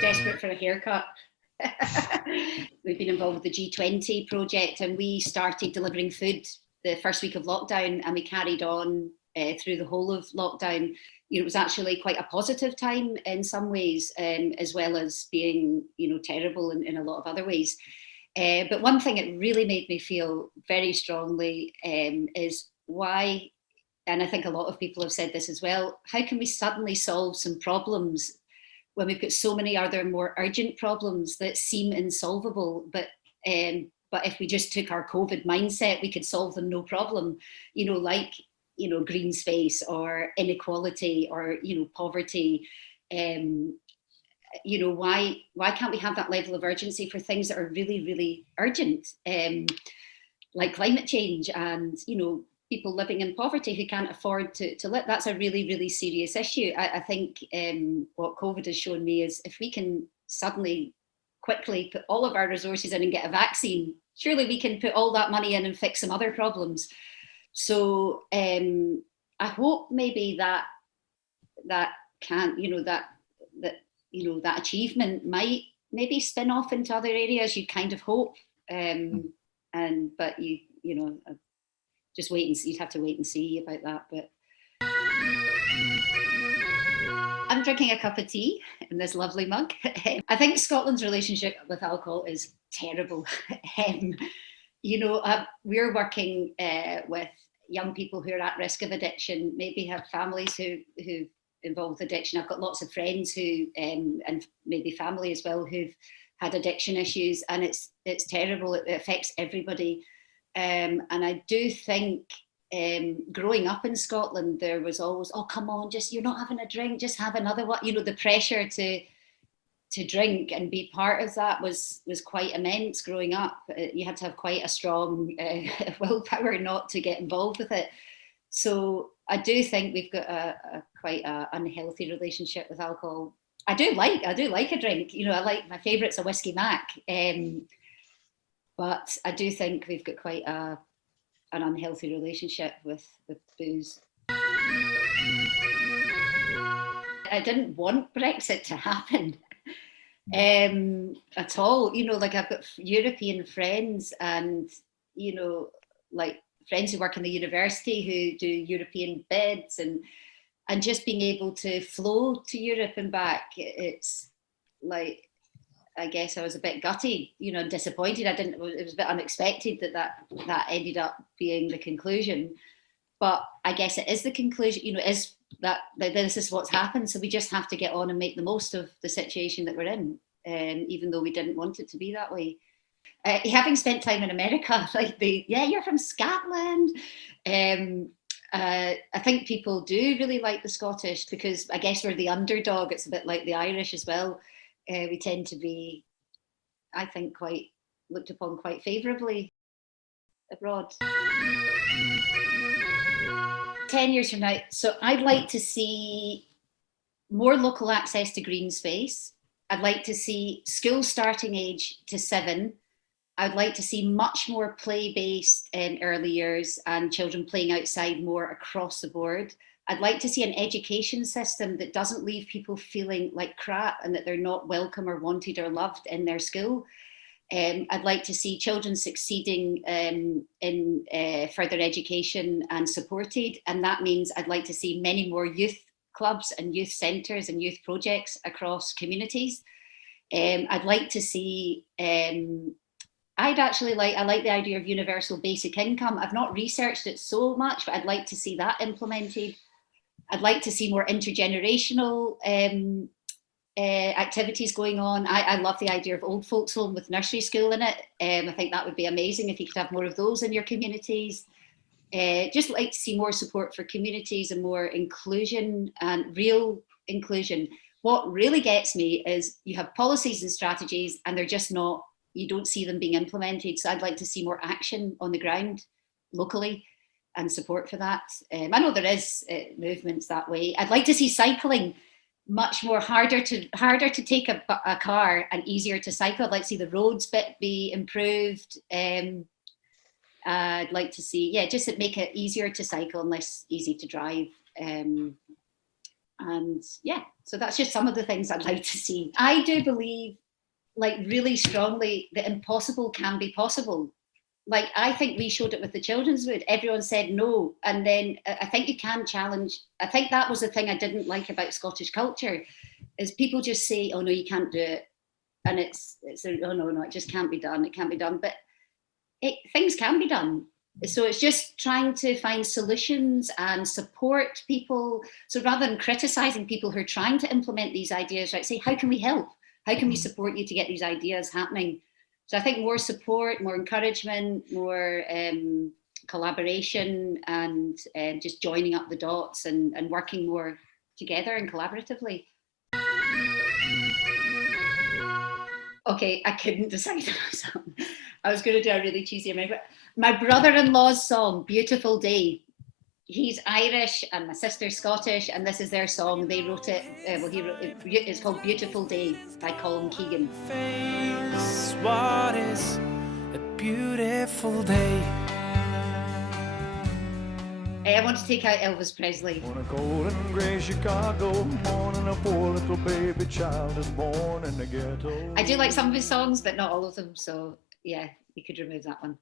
Desperate for a haircut. We've been involved with the G20 project, and we started delivering food the first week of lockdown, and we carried on through the whole of lockdown. You know, it was actually quite a positive time in some ways, as well as being, you know, terrible in a lot of other ways. But one thing it really made me feel very strongly is why, and I think a lot of people have said this as well, how can we suddenly solve some problems when we've got so many other more urgent problems that seem insolvable, but if we just took our COVID mindset, we could solve them no problem, you know, like, you know, green space or inequality or, you know, poverty. You know, why can't we have that level of urgency for things that are really, really urgent, like climate change and, you know, people living in poverty who can't afford to live? That's a really, really serious issue. I think what COVID has shown me is if we can suddenly, quickly put all of our resources in and get a vaccine, surely we can put all that money in and fix some other problems. So I hope maybe that can, you know, that you know, that achievement might maybe spin off into other areas. You kind of hope, and but you know, just wait and see. You'd have to wait and see about that. But I'm drinking a cup of tea in this lovely mug. I think Scotland's relationship with alcohol is terrible. You know, we're working with young people who are at risk of addiction, maybe have families who involved with addiction. I've got lots of friends who, and maybe family as well, who've had addiction issues, and it's terrible. It affects everybody. And I do think growing up in Scotland, there was always, oh, come on, just, you're not having a drink, just have another one. You know, the pressure to drink and be part of that was quite immense growing up. You had to have quite a strong willpower not to get involved with it. So I do think we've got a quite a unhealthy relationship with alcohol. I do like a drink. You know, I like, my favourite's a whiskey mac. But I do think we've got quite an unhealthy relationship with booze. I didn't want Brexit to happen at all. You know, like, I've got European friends, and, you know, like friends who work in the university who do European bids, and just being able to flow to Europe and back, it's like, I guess I was a bit gutty, you know, and disappointed. It was a bit unexpected that ended up being the conclusion. But I guess it is the conclusion, you know, is that this is what's happened. So we just have to get on and make the most of the situation that we're in, even though we didn't want it to be that way. Having spent time in America, like you're from Scotland. I think people do really like the Scottish, because I guess we're the underdog. It's a bit like the Irish as well. We tend to be, I think, quite looked upon quite favourably abroad. 10 years from now, so I'd like to see more local access to green space. I'd like to see school starting age to 7. I'd like to see much more play-based early years and children playing outside more across the board. I'd like to see an education system that doesn't leave people feeling like crap and that they're not welcome or wanted or loved in their school. I'd like to see children succeeding in further education and supported. And that means I'd like to see many more youth clubs and youth centres and youth projects across communities. I'd like to see, I like the idea of universal basic income. I've not researched it so much, but I'd like to see that implemented. I'd like to see more intergenerational activities going on. I love the idea of old folks home with nursery school in it. I think that would be amazing if you could have more of those in your communities. Just like to see more support for communities and more inclusion, and real inclusion. What really gets me is you have policies and strategies and they're just not, you don't see them being implemented. So I'd like to see more action on the ground locally and support for that. I know there is movements that way. I'd like to see cycling much more harder to take a car and easier to cycle. I'd like to see the roads bit be improved. I'd like to see, just make it easier to cycle and less easy to drive. And yeah, so that's just some of the things I'd like to see. I do believe, like, really strongly that impossible can be possible. Like, I think we showed it with the children's wood. Everyone said no. And then I think you can challenge. I think that was the thing I didn't like about Scottish culture, is people just say, oh no, you can't do it. And oh no, it just can't be done. It can't be done. But things can be done. So it's just trying to find solutions and support people. So rather than criticizing people who are trying to implement these ideas, right, say, how can we help? How can we support you to get these ideas happening? So I think more support, more encouragement, more collaboration, and just joining up the dots and working more together and collaboratively. Okay, I couldn't decide on a song. I was going to do a really cheesy American. My brother-in-law's song, Beautiful Day. He's Irish and my sister's Scottish, and this is their song. They wrote it, it's called Beautiful Day by Colin Keegan. What is a beautiful day? I want to take out Elvis Presley. On a cold and grey Chicago morning, a poor little baby child is born in the ghetto. I do like some of his songs, but not all of them. So yeah, you could remove that one.